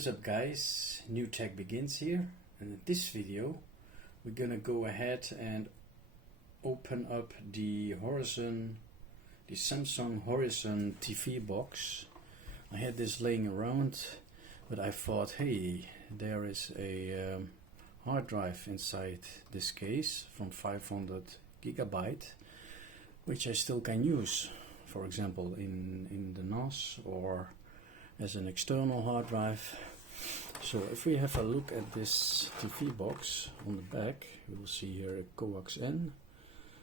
What is up, guys? New tech begins here, and in this video we're gonna go ahead and open up the Samsung Horizon Tvbox. I had this laying around, but I thought, hey, there is a hard drive inside this case from 500 gigabyte, which I still can use, for example in the NAS or as an external hard drive. So if we have a look at this Tvbox on the back, you will see here a coax in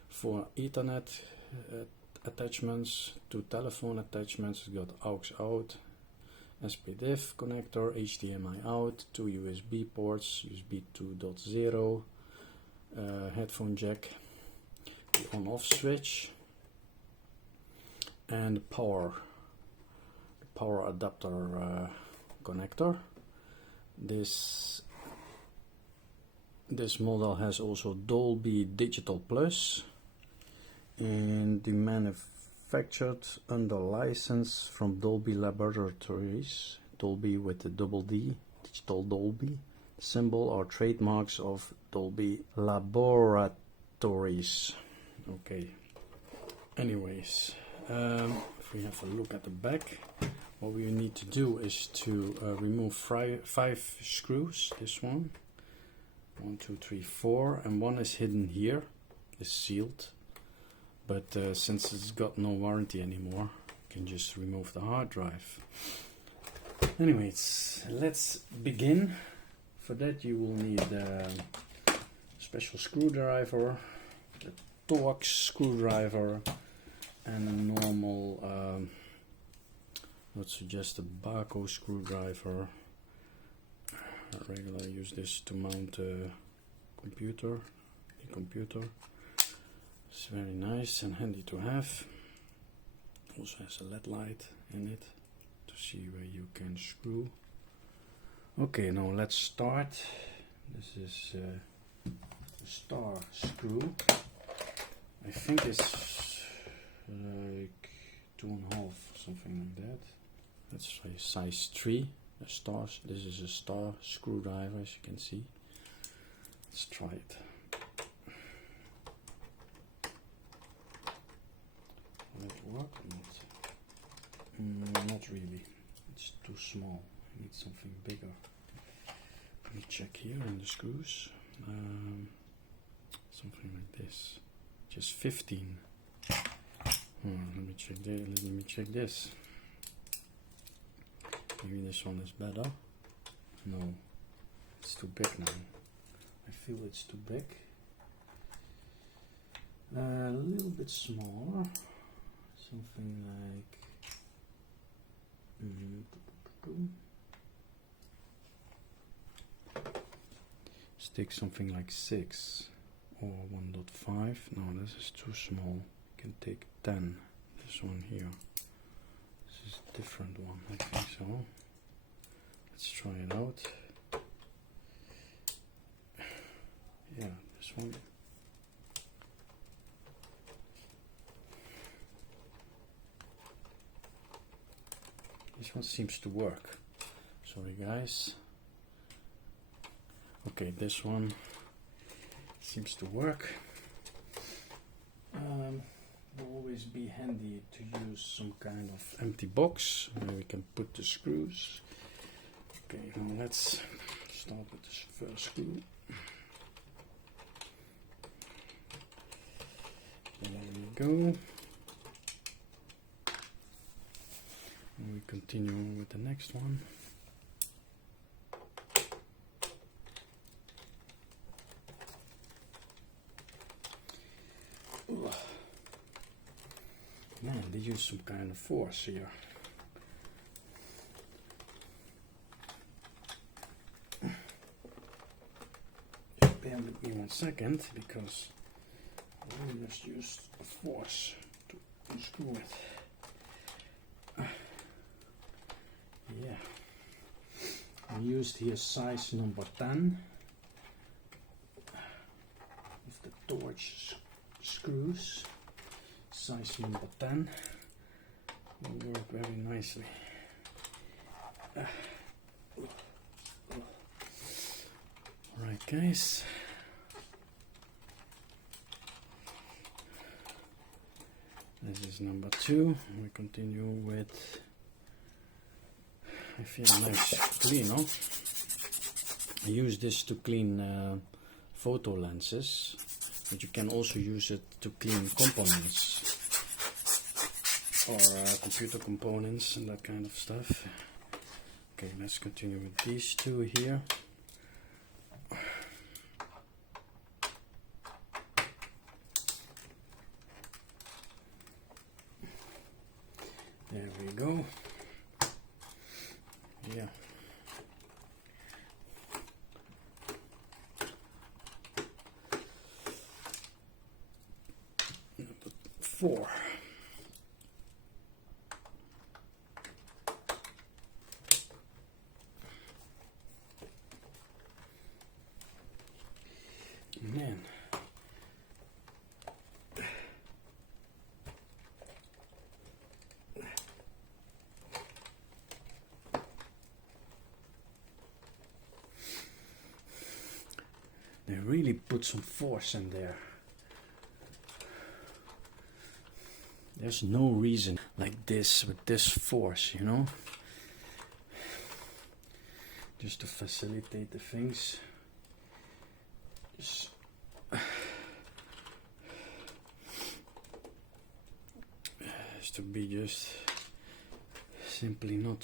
for Ethernet attachments, two telephone attachments. It's got aux out, SPDIF connector, HDMI out, two USB ports, USB 2.0, headphone jack, the on-off switch, and the power adapter connector. This model has also Dolby Digital Plus, and the manufactured under license from Dolby Laboratories. Dolby with the double D, Digital Dolby. Symbol or trademarks of Dolby Laboratories. Okay. Anyways, if we have a look at the back, what we need to do is to remove 5 screws. This one, 1, 2, 3, 4, and one is hidden here, is sealed. But since it's got no warranty anymore, you can just remove the hard drive. Anyways, let's begin. For that you will need a special screwdriver, a Torx screwdriver, and a normal, I would suggest a Bahco screwdriver. I use this to mount the computer. It's very nice and handy to have. Also has a LED light in it to see where you can screw. Okay, now let's start. This is a star screw. I think it's like 2.5, something like that. Let's try size 3. A star. This is a star screwdriver, as you can see. Let's try it. Will it work or not? Not really. It's too small. I need something bigger. Let me check here on the screws. Something like this. Just 15. Let me check this. Maybe this one is better. No, it's too big now. I feel it's too big. A little bit smaller. Something like stick something like 6 or 1.5. No, this is too small. You can take 10. This one here. This is a different one, I think so. Let's try it out. Yeah, this one. This one seems to work. Sorry, guys. Okay, this one seems to work. Will always be handy to use some kind of empty box where we can put the screws. Okay, now let's start with this first screw. There we go. And we continue with the next one. Ugh. Man, they use some kind of force here. Just bear with me 1 second, because I just used a force to unscrew it. Yeah. I used here size number 10 with the Torx screws. Size number 10 will work very nicely. Alright guys, this is number 2. We continue with, I feel a nice cleaner. I use this to clean photo lenses, but you can also use it to clean components or computer components and that kind of stuff. Okay, let's continue with these two here. There we go. Yeah. Number 4. Man. They really put some force in there. There's no reason like this with this force, you know, just to facilitate the things. Just has to be just simply not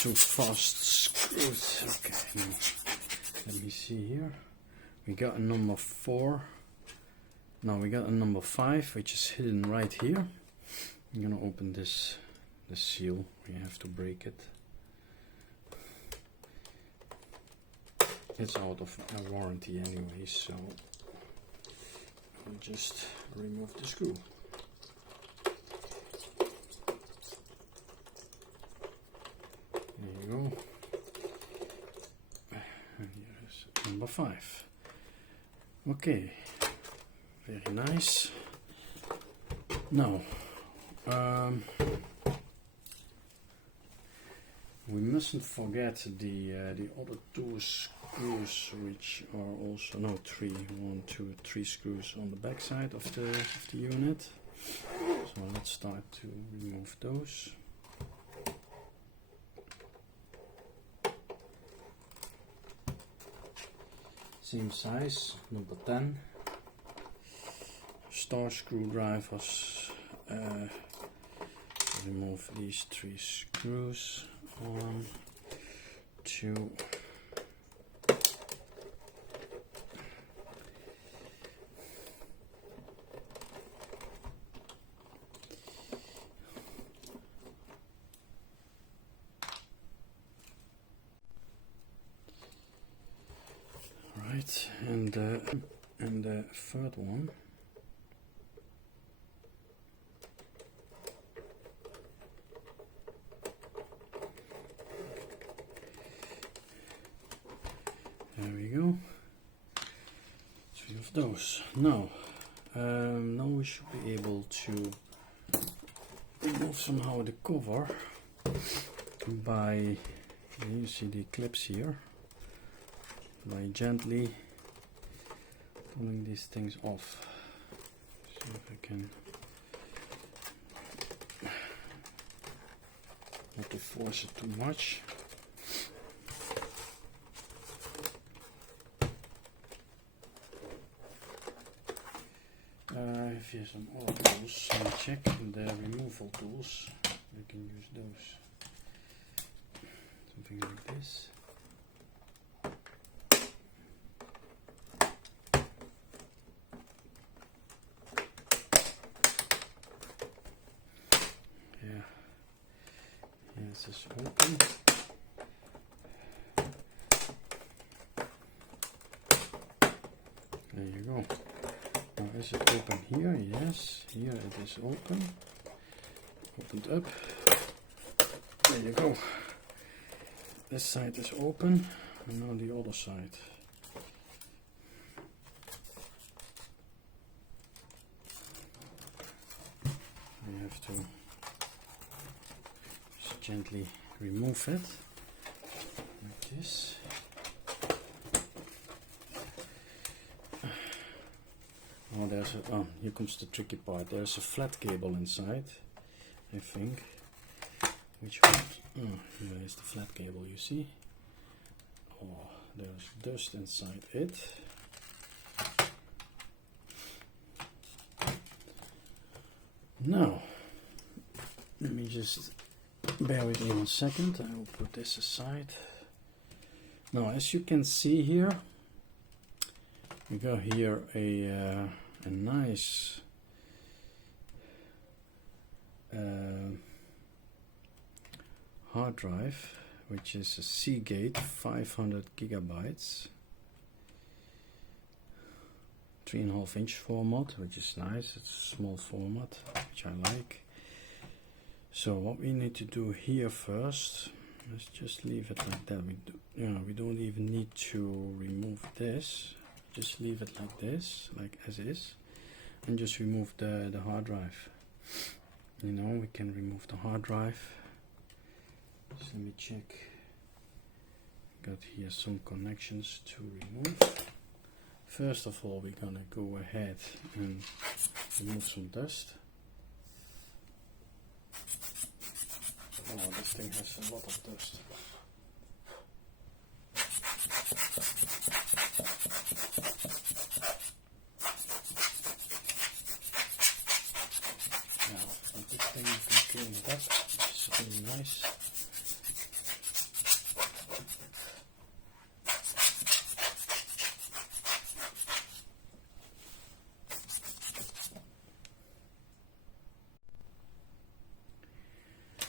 too fast screwed. Okay, now let me see here. We got a number 4. Now we got a number 5, which is hidden right here. I'm gonna open this seal. We have to break it. It's out of warranty anyway, so I'll just remove the screw. There you go. And here's number 5. Okay, very nice. Now, we mustn't forget the other 2 screws, which are also 3 screws on the back side of the unit. So let's start to remove those. Same size, number 10. Star screwdrivers. Remove these 3 screws. 1, 2. Right, and the third one. There we go. 3 of those. Now we should be able to remove somehow the cover by, you see the clips here, by gently pulling these things off. See if I can, not to force it too much. I have here some other tools. Let me check the removal tools. I can use those. Something like this. Yeah. This is open. There you go. Now is it open here? Yes, here it is open. Opened up. There you go. This side is open, and now the other side. You have to just gently remove it, like this. Oh, here comes the tricky part. There's a flat cable inside, I think. Which one? Oh, here is the flat cable, you see? Oh, there's dust inside it. Now, let me just bear with me 1 second. I will put this aside. Now, as you can see here, we got here a nice hard drive, which is a Seagate 500 gigabytes, 3.5 inch format, which is nice. It's a small format, which I like. So what we need to do here first, let's just leave it like that. We don't even need to remove this. Just leave it like this, like as is, and just remove the hard drive. You know, we can remove the hard drive. Just let me check. Got here some connections to remove. First of all, we're gonna go ahead and remove some dust. Oh, this thing has a lot of dust. Now, with this thing you can clean it up, it's really nice.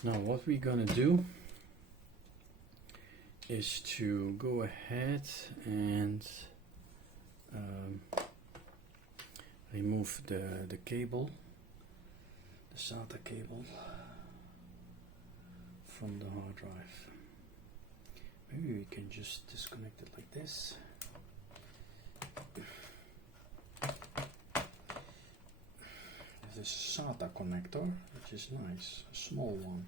Now what we're gonna do is to go ahead and remove the cable, the SATA cable from the hard drive. Maybe we can just disconnect it like this. There's a SATA connector, which is nice, a small one,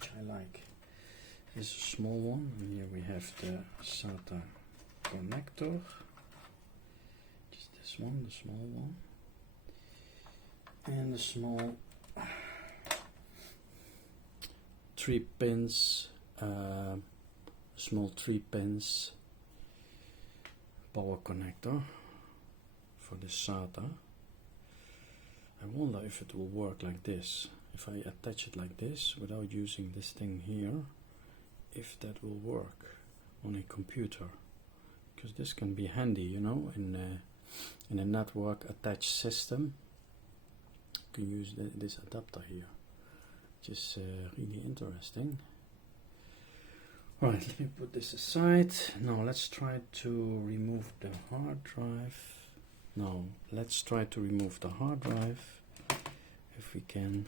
which I like. This is a small one, and here we have the SATA connector. Just this one, the small one. And the small 3 pins, small 3 pins power connector for the SATA. I wonder if it will work like this. If I attach it like this without using this thing here, if that will work on a computer, because this can be handy, you know, in a network attached system. You can use this adapter here, which is really interesting. Right, let me put this aside. Now let's try to remove the hard drive. Now let's try to remove the hard drive if we can.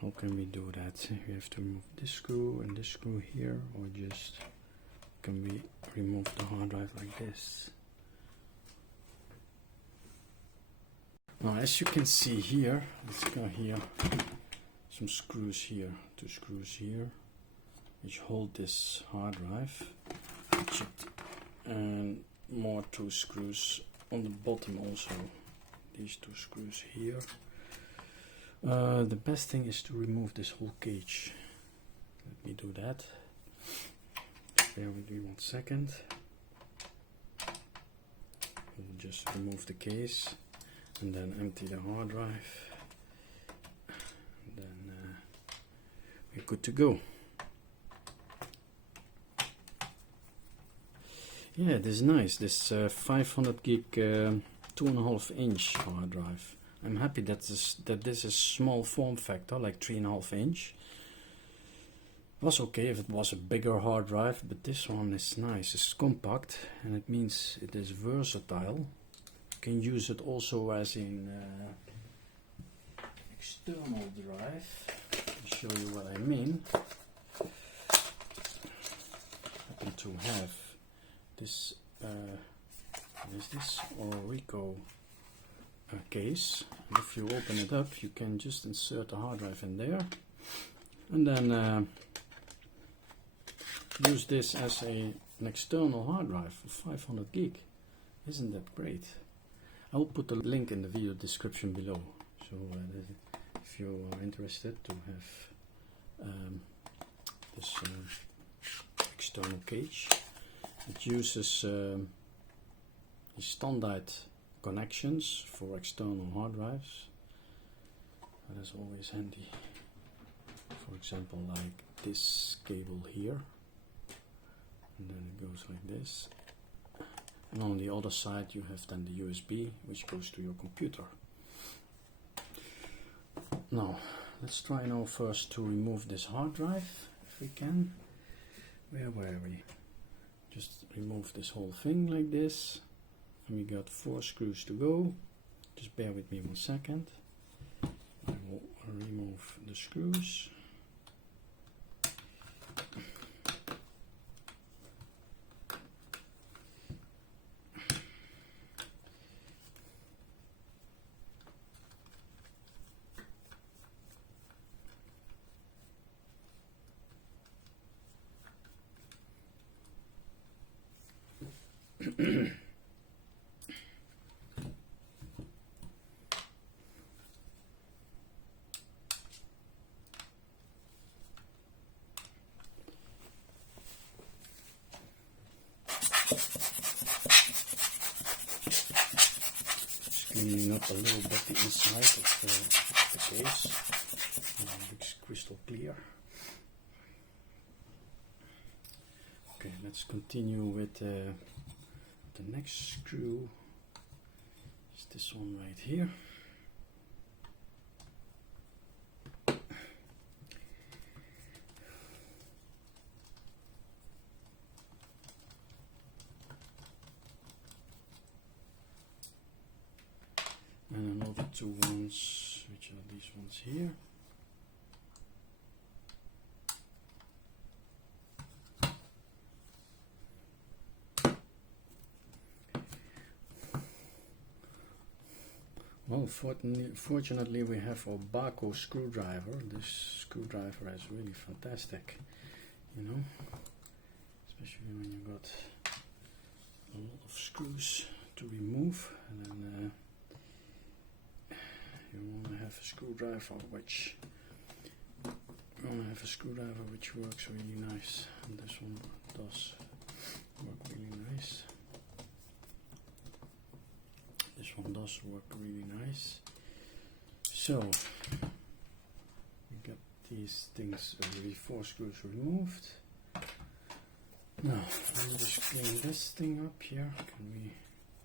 How can we do that? We have to remove this screw and this screw here, or just can we remove the hard drive like this? Now, as you can see here, let's go here, some screws here, 2 screws here, which hold this hard drive, and more 2 screws on the bottom also, these 2 screws here. The best thing is to remove this whole cage. Let me do that. Bear with me 1 second. We'll just remove the case and then empty the hard drive. And then we're good to go. Yeah, this is nice. This 500 gig 2.5 inch hard drive. I'm happy that this is small form factor, like 3.5 inch. It was okay if it was a bigger hard drive, but this one is nice. It's compact, and it means it is versatile. You can use it also as in external drive. I'll show you what I mean. I happen to have this. What is this? Orico case. And if you open it up, you can just insert the hard drive in there, and then use this as an external hard drive for 500 gig. Isn't that great? I will put a link in the video description below, so if you are interested to have this external cage. It uses the standard connections for external hard drives. That is always handy. For example, like this cable here, and then it goes like this. And on the other side you have then the USB, which goes to your computer. Now, let's try now first to remove this hard drive, if we can. Where were we? Just remove this whole thing like this. And we got 4 screws to go. Just bear with me 1 second. I will remove the screws. Cleaning up a little bit the inside of the case. It looks crystal clear. Okay, let's continue with the next screw. Is this one right here. And another 2 ones, which are these ones here. Well, fortunately we have a Bahco screwdriver. This screwdriver is really fantastic, you know, especially when you got a lot of screws to remove, and then you want to have a screwdriver which works really nice, and this one does work really nice. This one does work really nice. So we got these things, the 4 screws removed. Now let me just clean this thing up here. Can we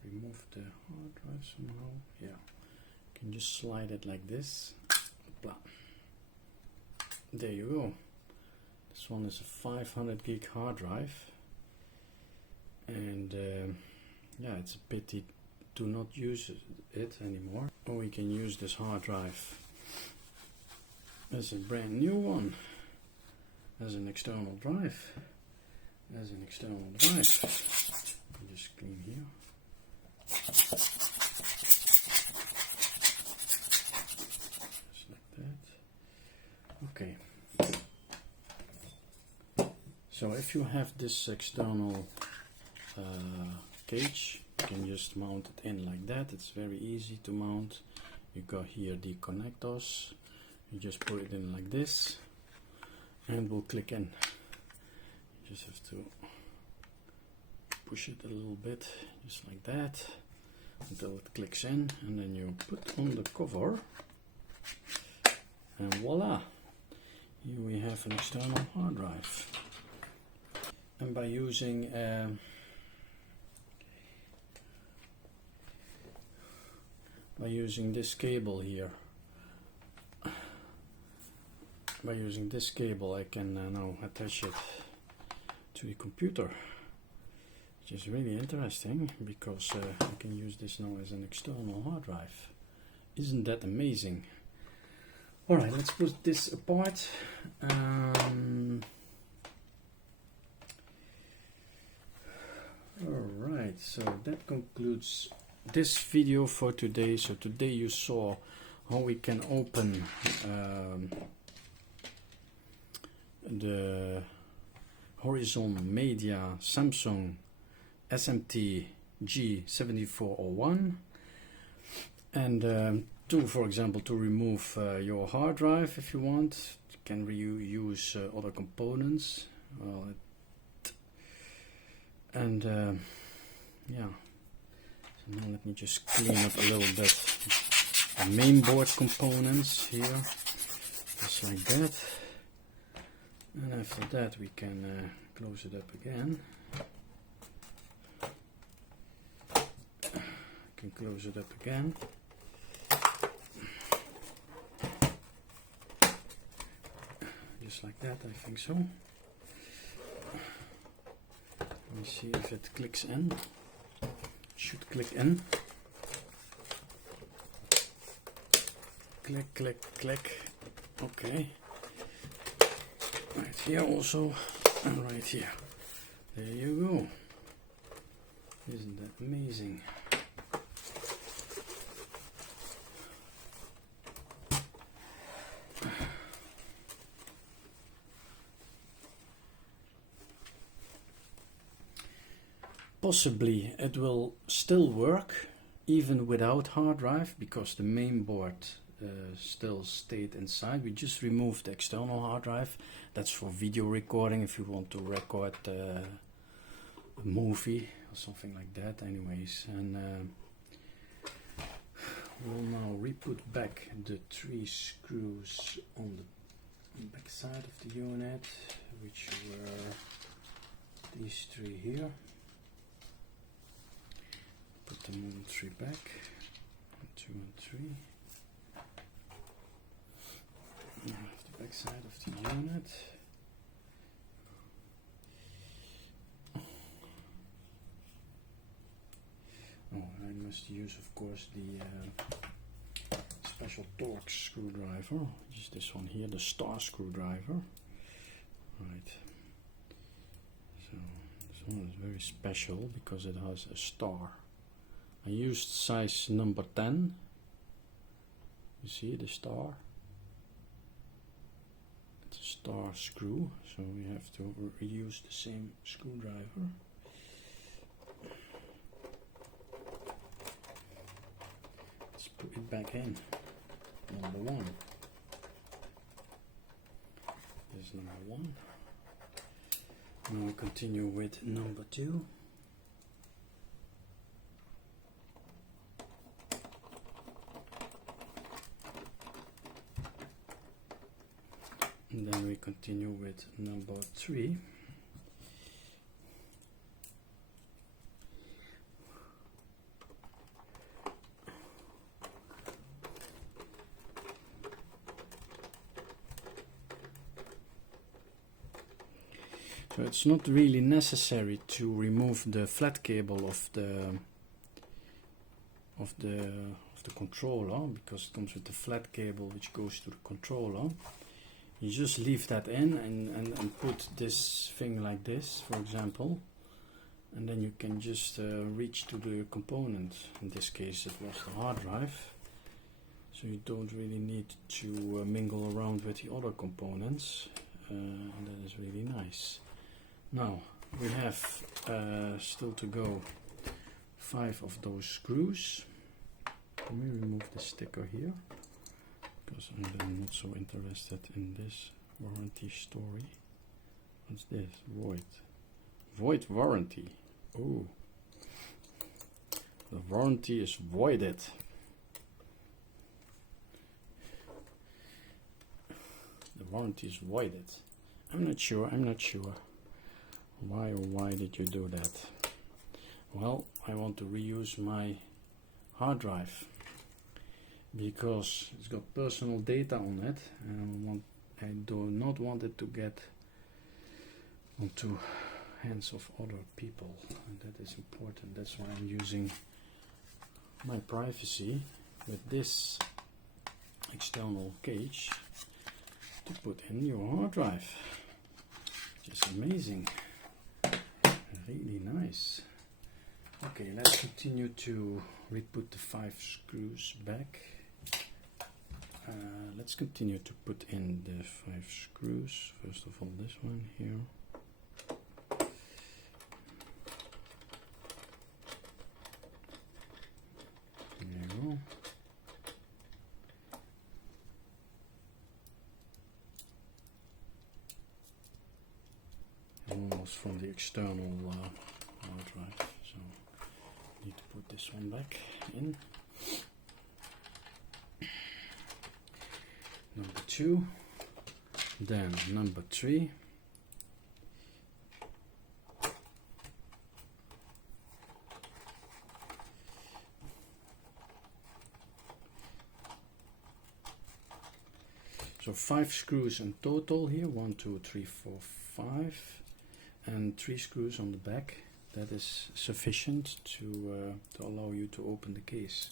remove the hard drive somehow? Yeah. You can just slide it like this. Blah. There you go. This one is a 500 gig hard drive, and yeah, it's a pity to not use it anymore. Or we can use this hard drive as a brand new one, as an external drive. Just clean here. Just like that. Okay. So if you have this external cage, you can just mount it in like that. It's very easy to mount. You got here the connectors. You just put it in like this, and it will click in. You just have to push it a little bit, just like that, until it clicks in, and then you put on the cover, and voila! Here we have an external hard drive. And by using this cable here, I can now attach it to the computer, which is really interesting, because I can use this now as an external hard drive. Isn't that amazing? Alright, let's put this apart. Alright, so that concludes this video for today. So today you saw how we can open the Horizon Samsung SMT-G7401, and for example, to remove your hard drive if you want. You can reuse other components. Well, yeah. So now let me just clean up a little bit the mainboard components here, just like that. And after that we can close it up again. Can close it up again. Just like that, I think so. Let me see if it clicks in. It should click in. Click, click, click. Okay. Right here also, and right here. There you go. Isn't that amazing? Possibly it will still work even without hard drive, because the main board still stayed inside. We just removed the external hard drive. That's for video recording, if you want to record a movie or something like that. Anyways, and we'll now re-put back the 3 screws on the back side of the unit, which were these 3 here. Put them on 3 back, 2 and 3. Now the back side of the unit. Oh, I must use, of course, the special Torx screwdriver, which is this one here, the star screwdriver. Right. So this one is very special because it has a star. I used size number 10. You see the star? It's a star screw, so we have to reuse the same screwdriver. Let's put it back in. Number 1. This is number 1. Now we continue with number 2. And then we continue with number 3. So it's not really necessary to remove the flat cable of the controller, because it comes with the flat cable which goes to the controller. You just leave that in and put this thing like this, for example, and then you can just reach to the component. In this case it was the hard drive, so you don't really need to mingle around with the other components, and that is really nice. Now we have still to go 5 of those screws. Let me remove the sticker here, because I'm not so interested in this warranty story. What's this? Void warranty. Oh, the warranty is voided. The warranty is voided. I'm not sure. Why did you do that? Well, I want to reuse my hard drive, because it's got personal data on it, and I do not want it to get onto hands of other people, and that is important. That's why I'm using my privacy with this external cage to put in your hard drive. Just amazing. Really nice. Okay, let's continue to re-put the 5 screws back. Let's continue to put in the 5 screws. First of all, this one here. was from the external hard drive. So need to put this one back in. Number 2, then number 3. So 5 screws in total here, 1, 2, 3, 4, 5, and 3 screws on the back. That is sufficient to allow you to open the case.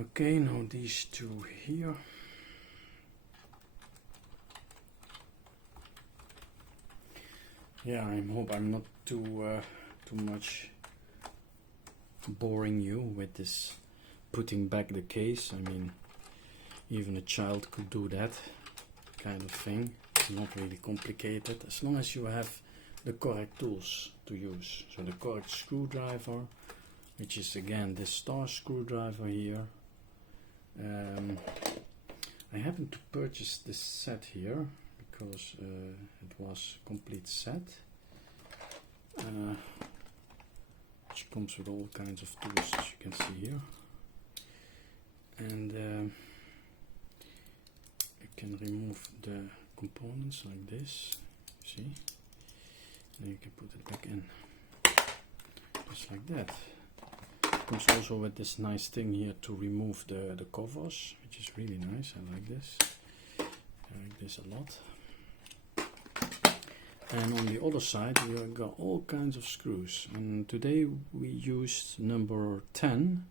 Okay, now these 2 here. Yeah, I hope I'm not too much boring you with this putting back the case. I mean, even a child could do that kind of thing. It's not really complicated, as long as you have the correct tools to use. So the correct screwdriver, which is again this star screwdriver here. I happened to purchase this set here because it was a complete set, which comes with all kinds of tools, as you can see here. And you can remove the components like this, see, and you can put it back in just like that. It comes also with this nice thing here to remove the covers, which is really nice. I like this. I like this a lot. And on the other side we got all kinds of screws, and today we used number 10,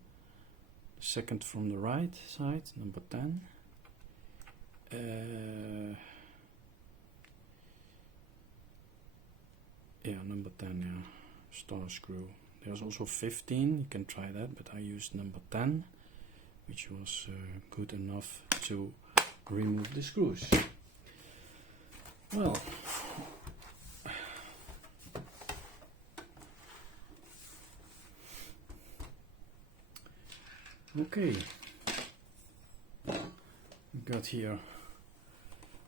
second from the right side, number 10. Yeah, number 10, yeah, star screw. There's also 15, you can try that, but I used number 10, which was good enough to remove the screws. Well, okay, we got here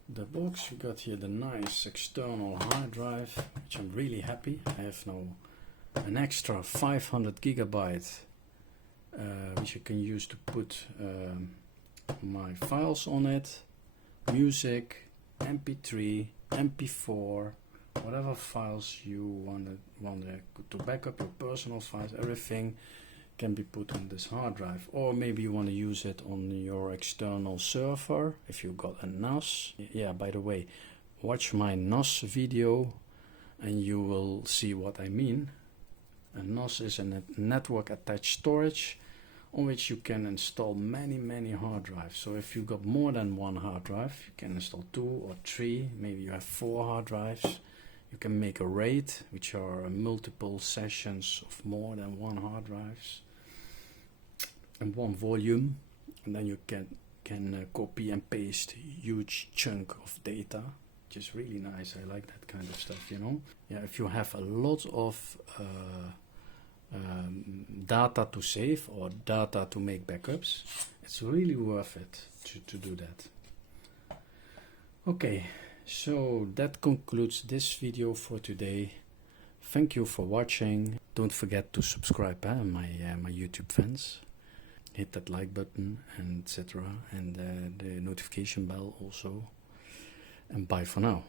the box, we got here the nice external hard drive, which I'm really happy. I have now an extra 500 gigabyte, which I can use to put my files on it, music, MP3, MP4, whatever files you want to back up your personal files, everything can be put on this hard drive. Or maybe you want to use it on your external server if you've got a NAS. Yeah, by the way, watch my NAS video and you will see what I mean. A NAS is a network attached storage on which you can install many hard drives. So if you've got more than one hard drive, you can install 2 or 3, maybe you have 4 hard drives. You can make a RAID, which are multiple sessions of more than one hard drives and one volume, and then you can copy and paste huge chunk of data, which is really nice. I like that kind of stuff, you know. Yeah, if you have a lot of data to save or data to make backups, it's really worth it to do that. Okay, so that concludes this video for today. Thank you for watching. Don't forget to subscribe, my YouTube fans. Hit that like button and etc. and the notification bell also. And bye for now.